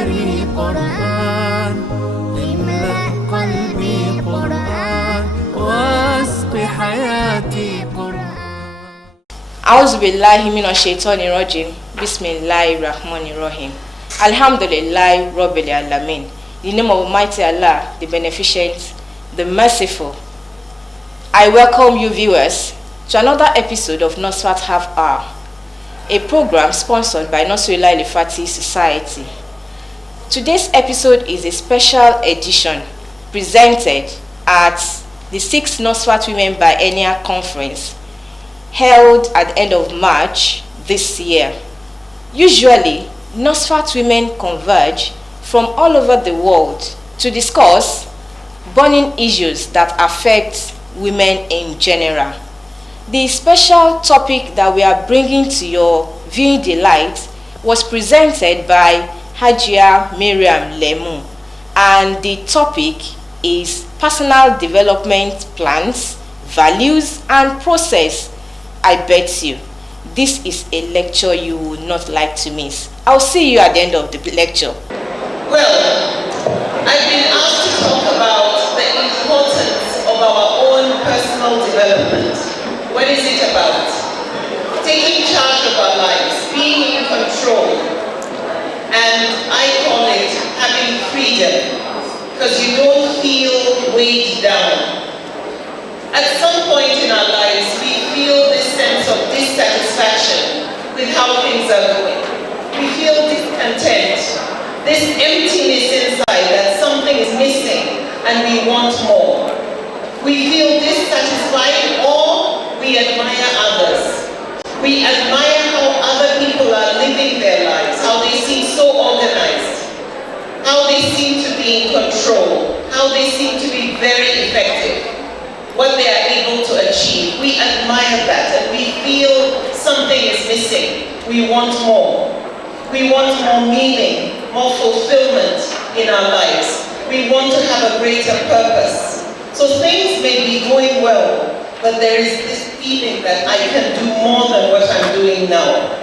نهاري قرآن املأ قلبي قرآن واسق حياتي قرآن. أعوذ بالله من الشيطان الرجيم. بسم الله الرحمن الرحيم. Alhamdulillah Rabbil Alamin. In the name of Almighty Allah, the Beneficent, the Merciful. I welcome you viewers to another episode of NASFAT Half Hour, a program sponsored by Nasrullah Al-Fati Society. Today's episode is a special edition presented at the 6th NASFAT Women Biennial Conference held at the end of March this year. Usually, NASFAT women converge from all over the world to discuss burning issues that affect women in general. The special topic that we are bringing to your viewing delight was presented by Hajia Miriam Lemu, and the topic is personal development plans, values and process. I bet you this is a lecture you would not like to miss. I'll see you at the end of the lecture. Well, I've been asked to talk about the importance of our own personal development. What is it about? Taking charge of our lives, being in control, and I call it having freedom, because you don't feel weighed down. At some point in our lives, we feel this sense of dissatisfaction with how things are going. We feel discontent, this emptiness inside that something is missing and we want more. We feel dissatisfied or we admire others. We admire how other people are living their lives, how they seem so organized, how they seem to be in control, how they seem to be very effective, what they are able to achieve. We admire that and we feel something is missing. We want more. We want more meaning, more fulfillment in our lives. We want to have a greater purpose. So things may be going well, but there is this feeling that I can do more than what I'm doing now.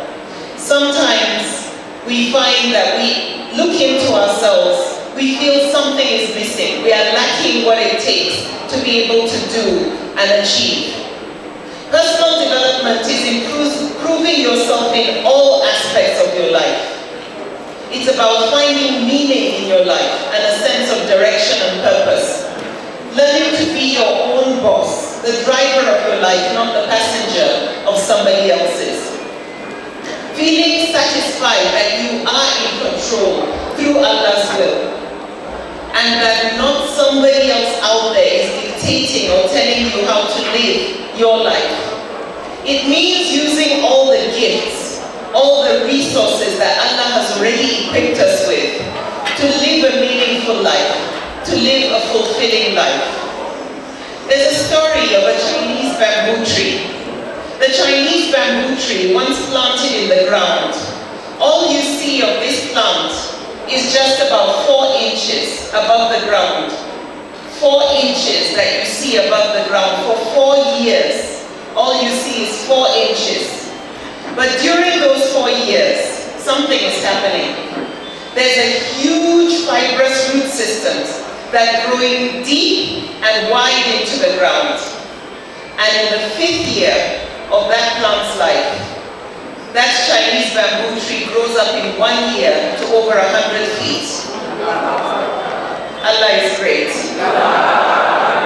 Sometimes we find that we look into ourselves, we feel something is missing. We are lacking what it takes to be able to do and achieve. Personal development is improving yourself in all aspects of your life. It's about finding meaning in your life and a sense of direction and purpose. Learning to be your own boss, the driver of your life, not the passenger of somebody else's. Feeling satisfied that you are in control through Allah's will, and that not somebody else out there is dictating or telling you how to live your life. It means using all the gifts, all the resources that Allah has already equipped us with to live a meaningful life, to live a fulfilling life. There's a story of a Chinese bamboo tree. The Chinese bamboo tree, once planted in the ground, all you see of this plant is just about 4 inches above the ground. 4 inches that you see above the ground for 4 years. All you see is 4 inches. But during those 4 years, something is happening. There's a huge fibrous root systems that are growing deep and wide into the ground. And in the 5th year of that plant's life, that Chinese bamboo tree grows up in 1 year to over 100 feet. Allah is great.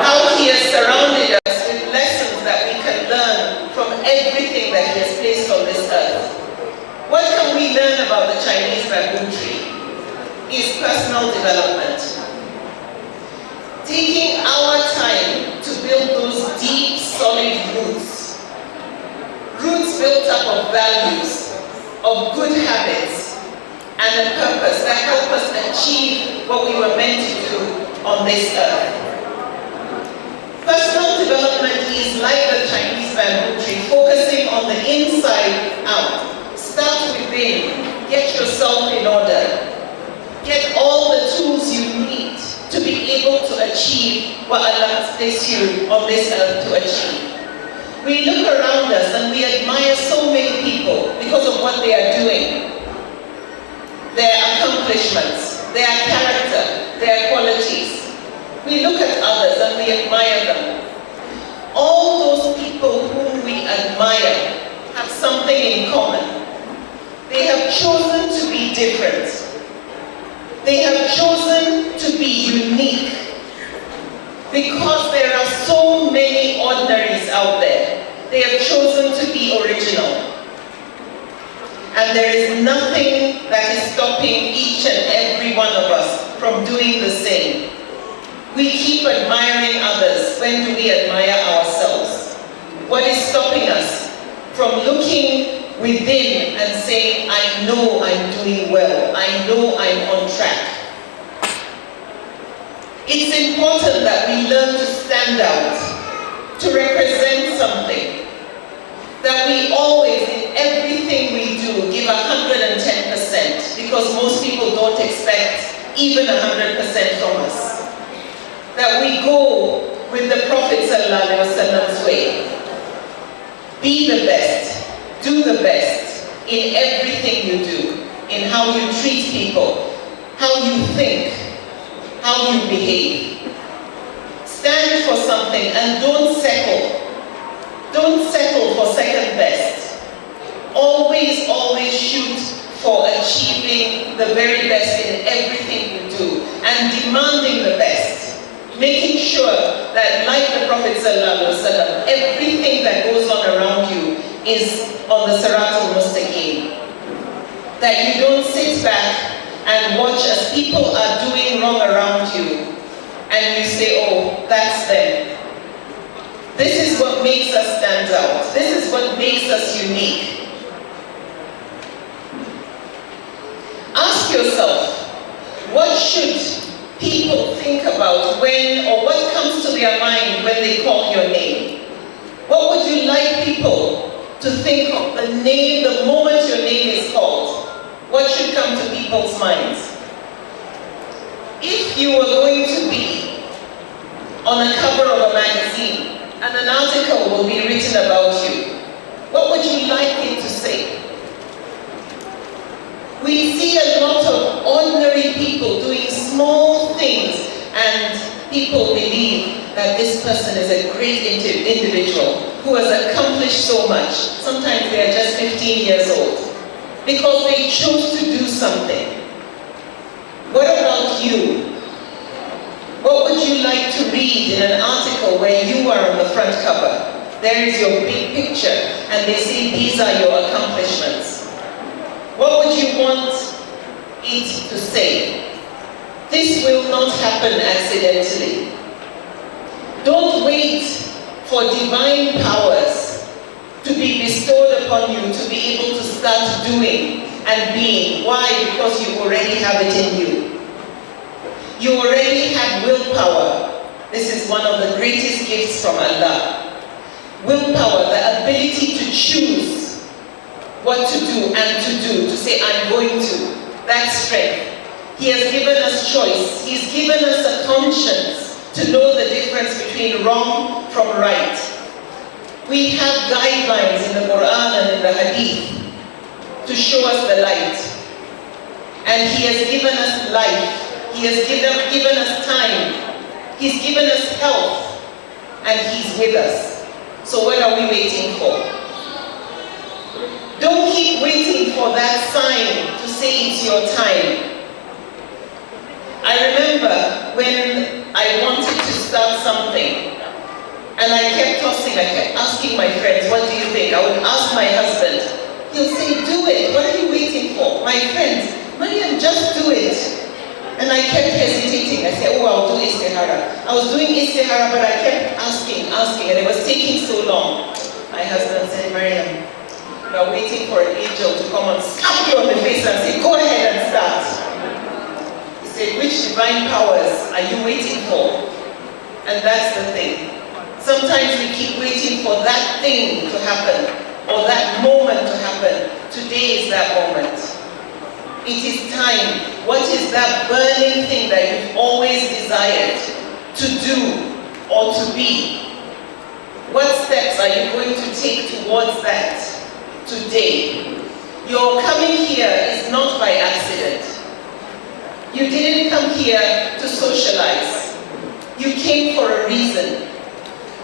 How He has surrounded us with lessons that we can learn from everything that He has placed on this earth. What can we learn about the Chinese bamboo tree? Is personal development. Taking our time to build those deep, solid roots. Roots built up of values, of good habits, and a purpose that help us achieve what we were meant to do on this earth. Personal development is like the Chinese bamboo tree, focusing on the inside out. Start within, get yourself in order. Get all the tools you need to be able to achieve what Allah has placed you on this earth to achieve. We look around us and we admire so many people because of what they are doing, their accomplishments. their character, their qualities. We look at others and we admire them. All those people whom we admire have something in common. They have chosen to be different. They have chosen to be unique. Because there are so many ordinaries out there, they have chosen to be original. And there is nothing that is stopping each and every one of us from doing the same. We keep admiring others. When do we admire ourselves? What is stopping us from looking within and saying, I know I'm doing well, I know I'm on track? It's important that we learn to stand out, to represent something, that we always, in everything we do, give 110%, because most people don't expect even 100% from us. That we go with the Prophet ﷺ's way. Be the best, do the best in everything you do, in how you treat people, how you think, how you behave. Stand for something and don't settle. Don't settle for second best. Always, always shoot for achieving the very best in everything you do and demanding the best. Making sure that, like the Prophet ﷺ, everything that goes on around you is on the Sirat al-Mustaqim. That you don't sit back and watch as people are doing wrong around you and you say, oh, that's them. This is what makes us stand out. This is what makes us unique. Ask yourself, what should people think about when, or what comes to their mind when they call your name? What would you like people to think of the name, the moment your name is called? What should come to people's minds? If you were going to be on a cover of a magazine and an article will be written about you, what would you like it to say? We see a lot of ordinary people doing small things and people believe that this person is a great individual who has accomplished so much. Sometimes they are just 15 years old because they chose to do something. What about you? What would you like to read in an article where you are on the front cover? There is your big picture and they say these are your accomplishments. What would you want it to say? This will not happen accidentally. Don't wait for divine powers to be bestowed upon you to be able to start doing and being. Why? Because you already have it in you. You already have willpower. This is one of the greatest gifts from Allah. Willpower, the ability to choose what to do and to say, I'm going to. That's strength. He has given us choice. He's given us a conscience to know the difference between wrong from right. We have guidelines in the Quran and in the Hadith to show us the light. And He has given us life. He has given us time. He's given us health. And He's with us. So what are we waiting for? Don't keep waiting for that sign to say it's your time. I remember when I wanted to start something and I kept tossing, I kept asking my friends, what do you think? I would ask my husband. He'll say, do it. What are you waiting for? My friends, Mariam, just do it. And I kept hesitating. I said, oh, I'll do istihara. I was doing istihara, but I kept asking, and it was taking so long. My husband said, Mariam, you are waiting for an angel to come and slap you on the face and say, go ahead and start. He said, which divine powers are you waiting for? And that's the thing. Sometimes we keep waiting for that thing to happen, or that moment to happen. Today is that moment. It is time. What is that burning thing that you've always desired to do or to be? What steps are you going to take towards that today? Your coming here is not by accident. You didn't come here to socialize. You came for a reason.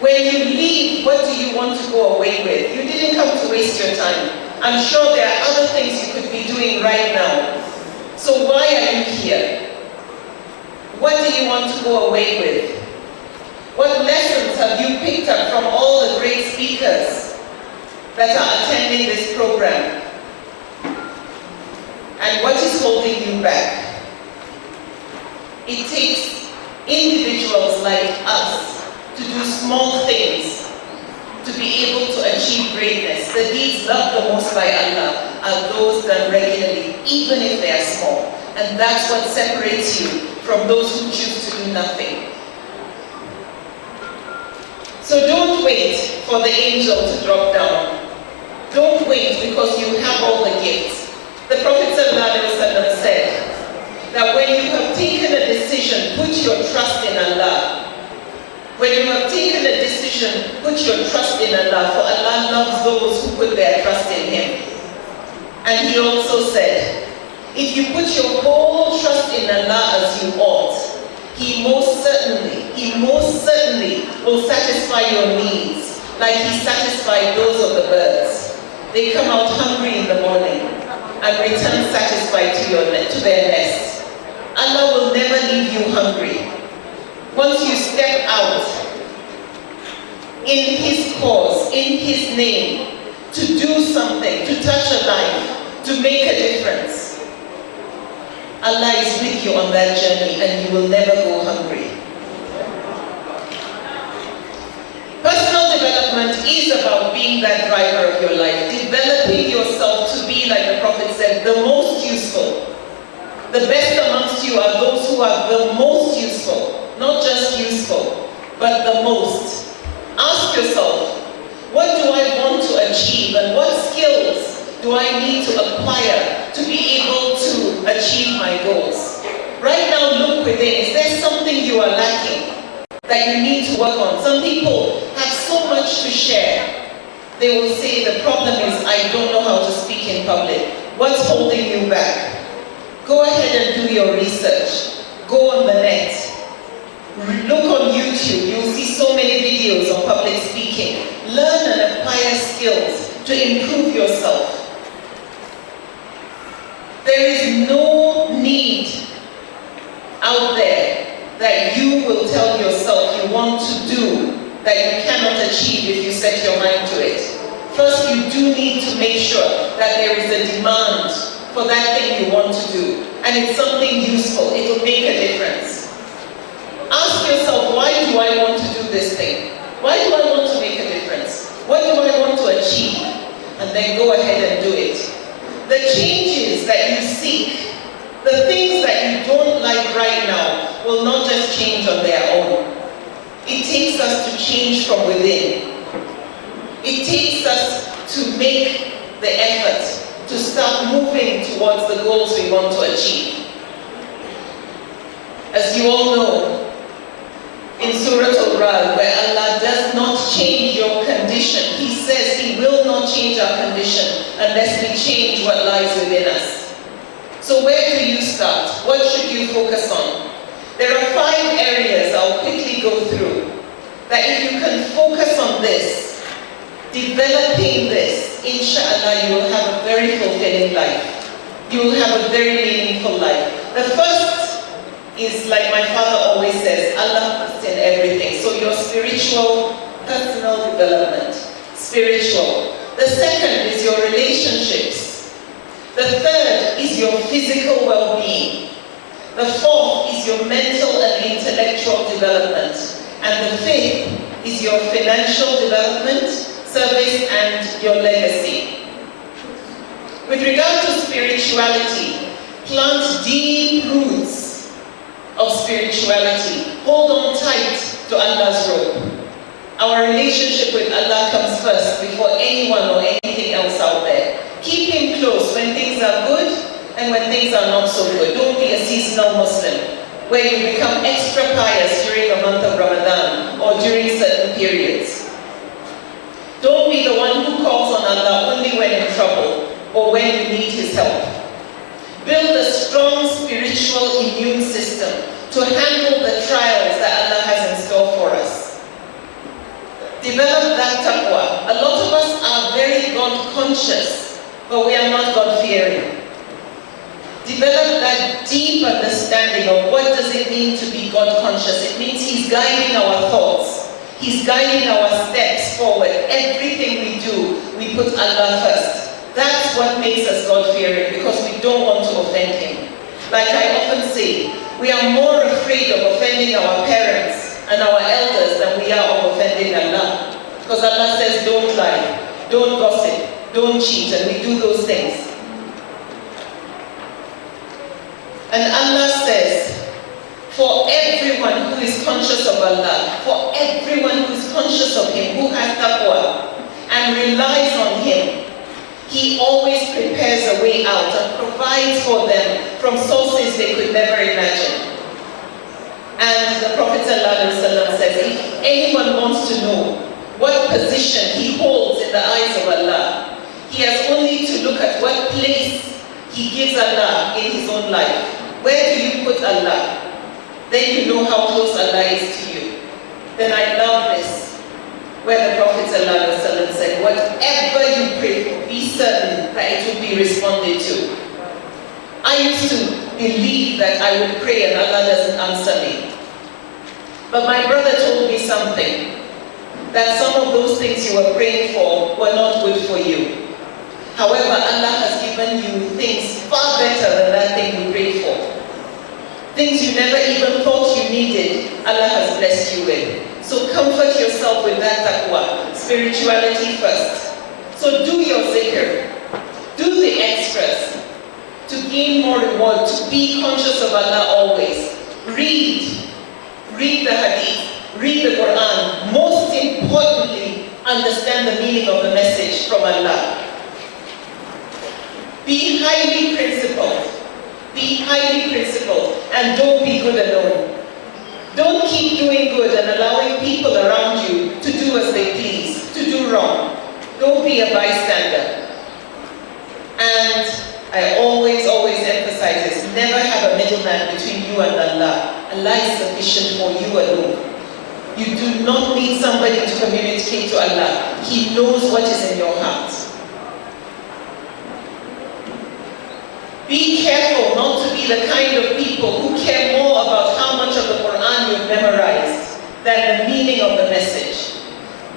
When you leave, what do you want to go away with? You didn't come to waste your time. I'm sure there are other things you could be doing right now. So why are you here? What do you want to go away with? What lessons have you picked up from all the great speakers that are attending this program? And what is holding you back? It takes individuals like us to do small things to be able to achieve greatness. The deeds loved the most by Allah are those done regularly, even if they are small. And that's what separates you from those who choose to do nothing. So don't wait for the angel to drop down. Don't wait because you have all the gifts. The Prophet ﷺ said that when you have taken a decision, put your trust in Allah. When you have taken a decision, put your trust in Allah, for Allah loves those who put their trust in Him. And He also said, if you put your whole trust in Allah as you ought, He most certainly will satisfy your needs like He satisfied those of the birds. They come out hungry in the morning and return satisfied to their nest. Allah will never leave you hungry. Once you step out in His cause, in His name, to do something, to touch a life, to make a difference, Allah is with you on that journey and you will never go hungry. Personal development is about being that driver of your life, developing yourself to be, like the Prophet said, the most useful. The best amongst you are those who are the most useful, not just useful, but the most. Ask yourself, what do I want to achieve and what skills do I need to acquire to be able to achieve my goals? Right now, look within. Is there something you are lacking that you need to work on? Some people have so much to share. They will say, the problem is I don't know how to speak in public. What's holding you back? Go ahead and do your research. Go on the net. Look on YouTube. You'll see so many videos on public speaking. Learn and acquire skills to improve yourself. There is no need out there that you will tell yourself you want to do that you cannot achieve if you set your mind to it. First, you do need to make sure that there is a demand for that thing you want to do. And it's something useful. It will make a difference. Ask yourself, why do I want to do this thing? Why do I want to make a difference? What do I want to achieve? And then go ahead and do it. The changes that you seek, the things that you don't like right now, will not just change on their own. It takes us to change from within. It takes us to make the effort to start moving towards the goals we want to achieve. As you all know, in Surah Al-Ra'd, where Allah does not change your condition, He says He will not change our condition unless we change what lies within us. So where do you start? What should you focus on? There are 5 areas I'll quickly go through, that if you can focus on this, developing this, inshallah, you will have a very fulfilling life. You will have a very meaningful life. The first is, like my father always says, Allah puts in everything. So your spiritual, personal development, spiritual. The second is your relationships. The third is your physical well-being. The fourth is your mental and intellectual development. And the fifth is your financial development, service, and your legacy. With regard to spirituality, plant deep roots of spirituality. Hold on tight to Allah's rope. Our relationship with Allah comes first before anyone or anything else out there. Keep Him close when things are good and when things are not so good. Don't be a seasonal Muslim where you become extra pious during the month of Ramadan or during certain periods. Don't be the one who calls on Allah only when in trouble or when you need His help. Build a strong spiritual immune system to handle the trials that Allah has in store for us. Develop that taqwa. A lot of us are very God conscious, but we are not God fearing. Develop that deep understanding of what does it mean to be God conscious. It means He's guiding our thoughts. He's guiding our steps forward. Everything we do, we put Allah first. That's what makes us God fearing, because we don't want to offend Him. Like I often say, we are more afraid of offending our parents and our elders than we are of offending Allah. Because Allah says, don't lie, don't gossip, don't cheat, and we do those things. And Allah says, for everyone who is conscious of Allah, for everyone who is conscious of Him, who has taqwa, and relies on Him, He always prepares a way out and provides for them from sources they could never imagine. And the Prophet ﷺ says, if anyone wants to know what position he holds in the eyes of Allah, he has only to look at what place he gives Allah in his own life. Where do you put Allah? Then you know how close Allah is to you. Then I love this, where the Prophet ﷺ said, whatever you pray for, be certain that it will be responded to. I used to believe that I would pray and Allah doesn't answer me. But my brother told me something, that some of those things you were praying for were not good for you. However, Allah has given you things far better than that thing you prayed for. Things you never even thought you needed, Allah has blessed you with. So comfort yourself with that taqwa, spirituality first. So do your zikr, do the extras, to gain more reward, to be conscious of Allah always. Read the hadith, read the Quran. Most importantly, understand the meaning of the message from Allah. Be highly principled. Be highly principled, and don't be good alone. Don't keep doing good and allowing people around you to do as they please, to do wrong. Don't be a bystander. And I always emphasize this, never have a middleman between you and Allah. Allah is sufficient for you alone. You do not need somebody to communicate to Allah. He knows what is in your heart. Be careful not to be the kind of people who care more about how much of the Quran you've memorized than the meaning of the message.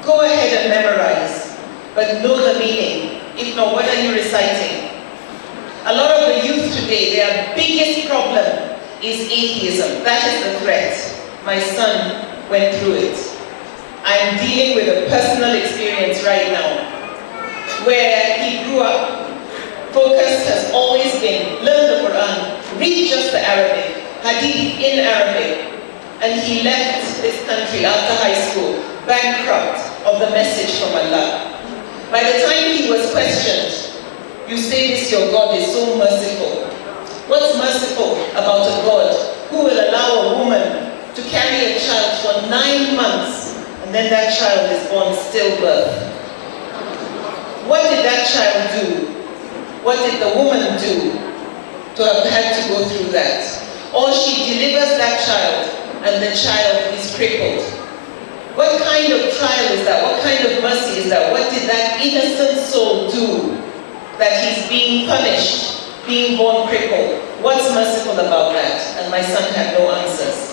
Go ahead and memorize, but know the meaning. If not, what are you reciting? A lot of the youth today, their biggest problem is atheism. That is the threat. My son went through it. I'm dealing with a personal experience right now, where he grew up. Focus has always been, learn the Quran, read just the Arabic, hadith in Arabic. And he left this country after high school, bankrupt of the message from Allah. By the time he was questioned, you say this, your God is so merciful. What's merciful about a God who will allow a woman to carry a child for 9 months, and then that child is born stillbirth? What did that child do? What did the woman do to have had to go through that? Or she delivers that child and the child is crippled. What kind of trial is that? What kind of mercy is that? What did that innocent soul do that he's being punished, being born crippled? What's merciful about that? And my son had no answers.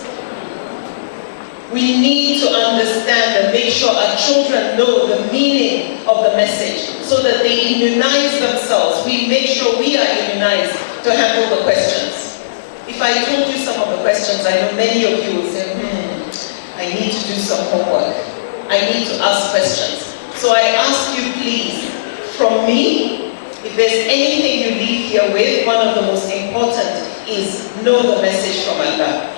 We need to understand and make sure our children know the meaning of the message so that they immunize themselves. We make sure we are immunized to handle the questions. If I told you some of the questions, I know many of you will say, I need to do some homework. I need to ask questions. So I ask you, please, from me, if there's anything you leave here with, one of the most important is know the message from Allah.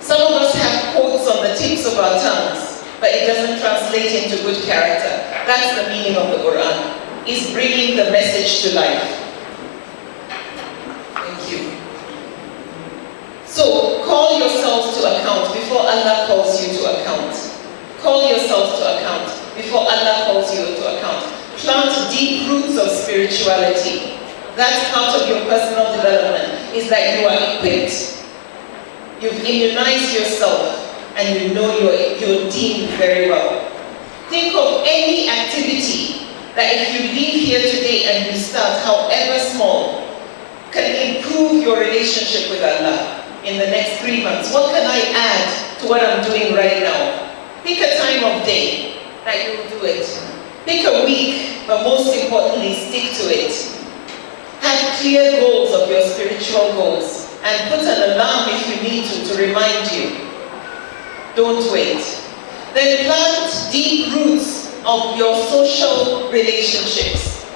Some of us have quotes on the tips of our tongues, but it doesn't translate into good character. That's the meaning of the Quran, is bringing the message to life. Thank you. So, call yourselves to account before Allah calls you to account. Call yourselves to account before Allah calls you to account. Plant deep roots of spirituality. That's part of your personal development. is that you are equipped, you've immunized yourself, and you know you're deemed very well. Think of any activity that if you leave here today and you start, however small, can improve your relationship with Allah in the next 3 months. What can I add to what I'm doing right now? Pick a time of day that you will do it. Pick a week, but most importantly, stick to it. Have clear goals of your spiritual goals and put an alarm if you need to remind you. Don't wait. Then plant deep roots of your social relationships.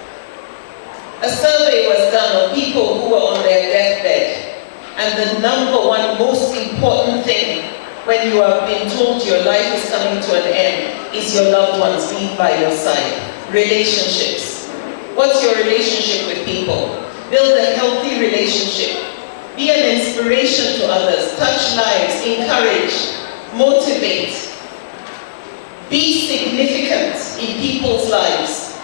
A survey was done of people who were on their deathbed, and the number one most important thing when you have been told your life is coming to an end is your loved ones being by your side. Relationships. What's your relationship with people? Build a healthy relationship. Be an inspiration to others. Touch lives. Encourage. Motivate. Be significant in people's lives.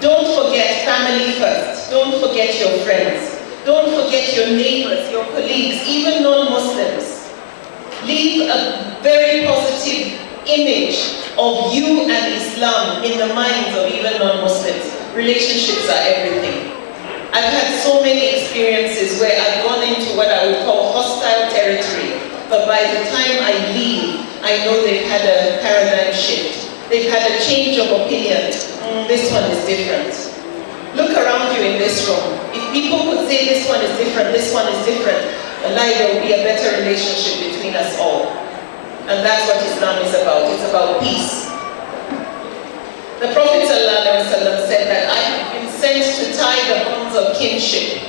Don't forget family first. Don't forget your friends. Don't forget your neighbors, your colleagues, even non-Muslims. Leave a very positive image of you and Islam in the minds of even non-Muslims. Relationships are everything. I've had so many experiences where I've gone into what I would call hostile territory, but by the time I leave, I know they've had a paradigm shift. They've had a change of opinion. This one is different. Look around you in this room. If people could say this one is different, this one is different, there will be a better relationship between us all. And that's what Islam is about. It's about peace. The Prophet ﷺ said that I have been sent to tie the bonds of kinship,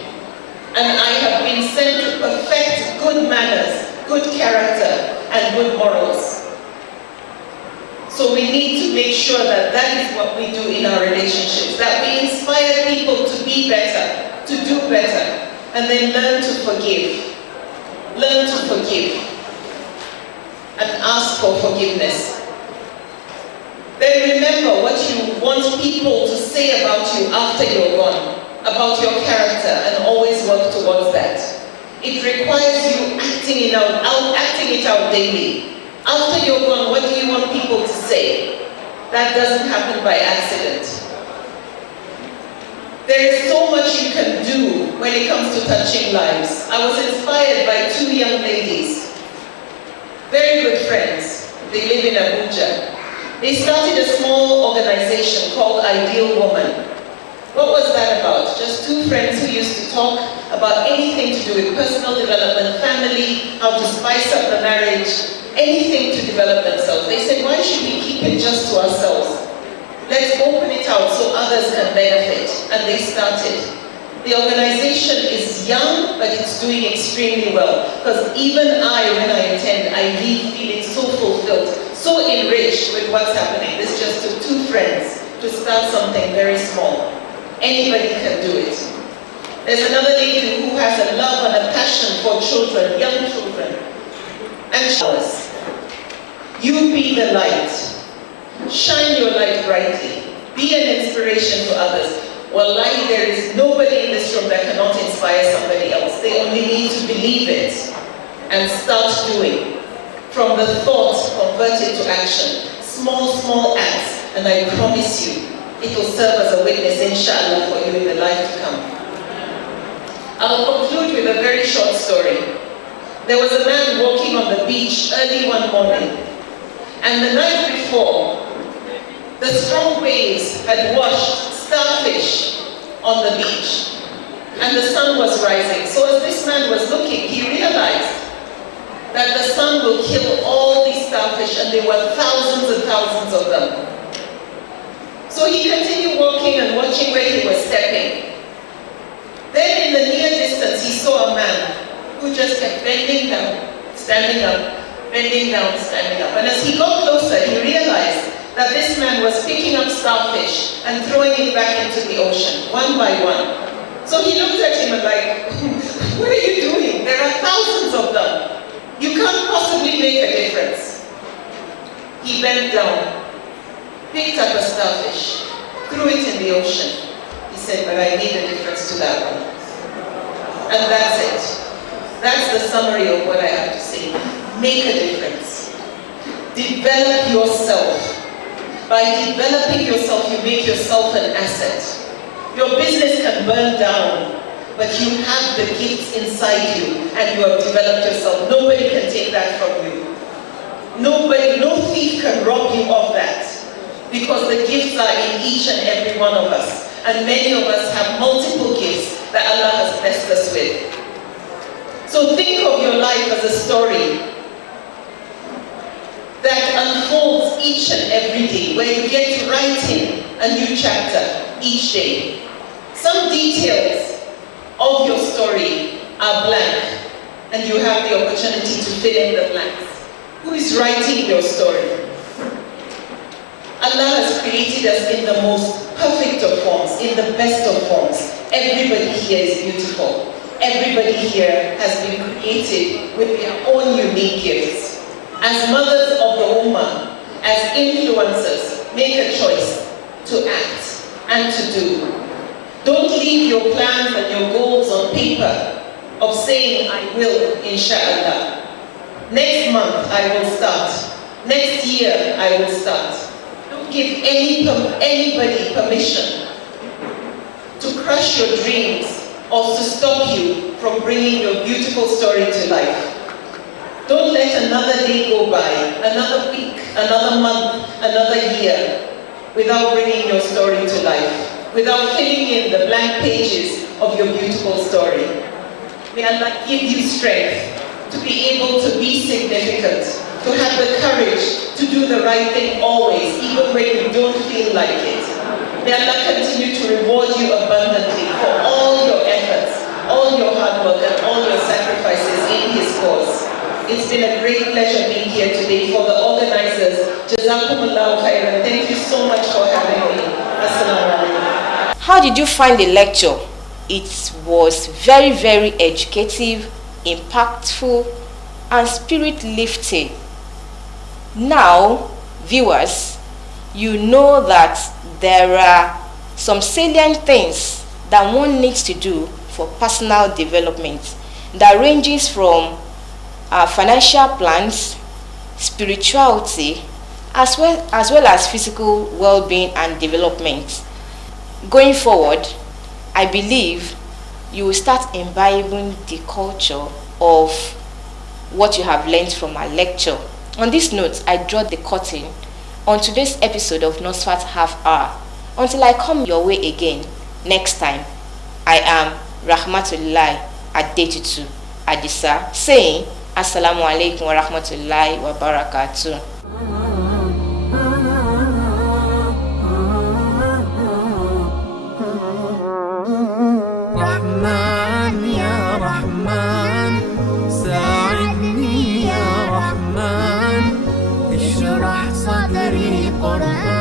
and I have been sent to perfect good manners, good character, and good morals. So we need to make sure that that is what we do in our relationships, that we inspire people to be better, to do better, and then learn to forgive. Learn to forgive and ask for forgiveness. Then remember what you want people to say about you after you're gone, about your character, and always work towards that. It requires you acting it out daily. After you're gone, what do you want people to say? That doesn't happen by accident. There is so much you can do when it comes to touching lives. I was inspired by 2 young ladies, very good friends. They live in Abuja. They started a small organization called Ideal Woman. What was that about? Just 2 friends who used to talk about anything to do with personal development, family, how to spice up the marriage, anything to develop themselves. They said, why should we keep it just to ourselves? Let's open it out so others can benefit. And they started. The organization is young, but it's doing extremely well. Because even when I attend, I leave feeling so fulfilled, so enriched with what's happening. This just took 2 friends to start something very small. Anybody can do it. There's another lady who has a love and a passion for children, young children. And showers. You be the light. Shine your light brightly. Be an inspiration to others. Wallahi, there is nobody in this room that cannot inspire somebody else. They only need to believe it and start doing. From the thought, convert it to action. Small acts, and I promise you, it will serve as a witness, inshallah, for you in the life to come. I'll conclude with a very short story. There was a man walking on the beach early one morning, and the night before, the strong waves had washed starfish on the beach, and the sun was rising. So as this man was looking, he realized that the sun will kill all these starfish, and there were thousands and thousands of them. So he continued walking and watching where he was stepping. Then in the near distance, he saw a man who just kept bending down, standing up, bending down, standing up. And as he got closer, he realized that this man was picking up starfish and throwing it back into the ocean, one by one. So he looked at him and like, what are you doing? There are thousands of them. You can't possibly make a difference. He bent down, picked up a starfish, threw it in the ocean. He said, but I made a difference to that one. And that's it. That's the summary of what I have to say. Make a difference. Develop yourself. By developing yourself, you make yourself an asset. Your business can burn down, but you have the gifts inside you and you have developed yourself. Nobody can take that from you. Nobody, no thief can rob you of that, because the gifts are in each and every one of us. And many of us have multiple gifts that Allah has blessed us with. So think of your life as a story that unfolds each and every day, where you get to write in a new chapter each day. Some details of your story are blank, and you have the opportunity to fill in the blanks. Who is writing your story? Allah has created us in the most perfect of forms, in the best of forms. Everybody here is beautiful. Everybody here has been created with their own unique gifts. As mothers of the Ummah, as influencers, make a choice to act and to do. Don't leave your plans and your goals on paper of saying, I will, inshallah. Next month, I will start. Next year, I will start. Don't give anybody permission to crush your dreams or to stop you from bringing your beautiful story to life. Don't let another day go by, another week, another month, another year, without bringing your story to life, without filling in the blank pages of your beautiful story. May Allah give you strength to be able to be significant, to have the courage to do the right thing always, even when you don't feel like it. May Allah continue to reward you abundantly for all your efforts, all your hard work, and all your sacrifices in His cause. It's been a great pleasure being here today. For the organizers, Jazakumullahu khairan. Thank you so much for having me. Assalamu alaikum. How did you find the lecture? It was very, very educative, impactful, and spirit-lifting. Now, viewers, you know that there are some salient things that one needs to do for personal development that ranges from financial plans, spirituality, as well as physical well-being and development. Going forward, I believe you will start imbibing the culture of what you have learned from our lecture. On this note, I draw the curtain on today's episode of NASFAT Half Hour. Until I come your way again next time, I am Rahmatullahi Adetutu Adisa saying Assalamu alaikum wa rahmatullahi wa barakatuh. صدري قرآن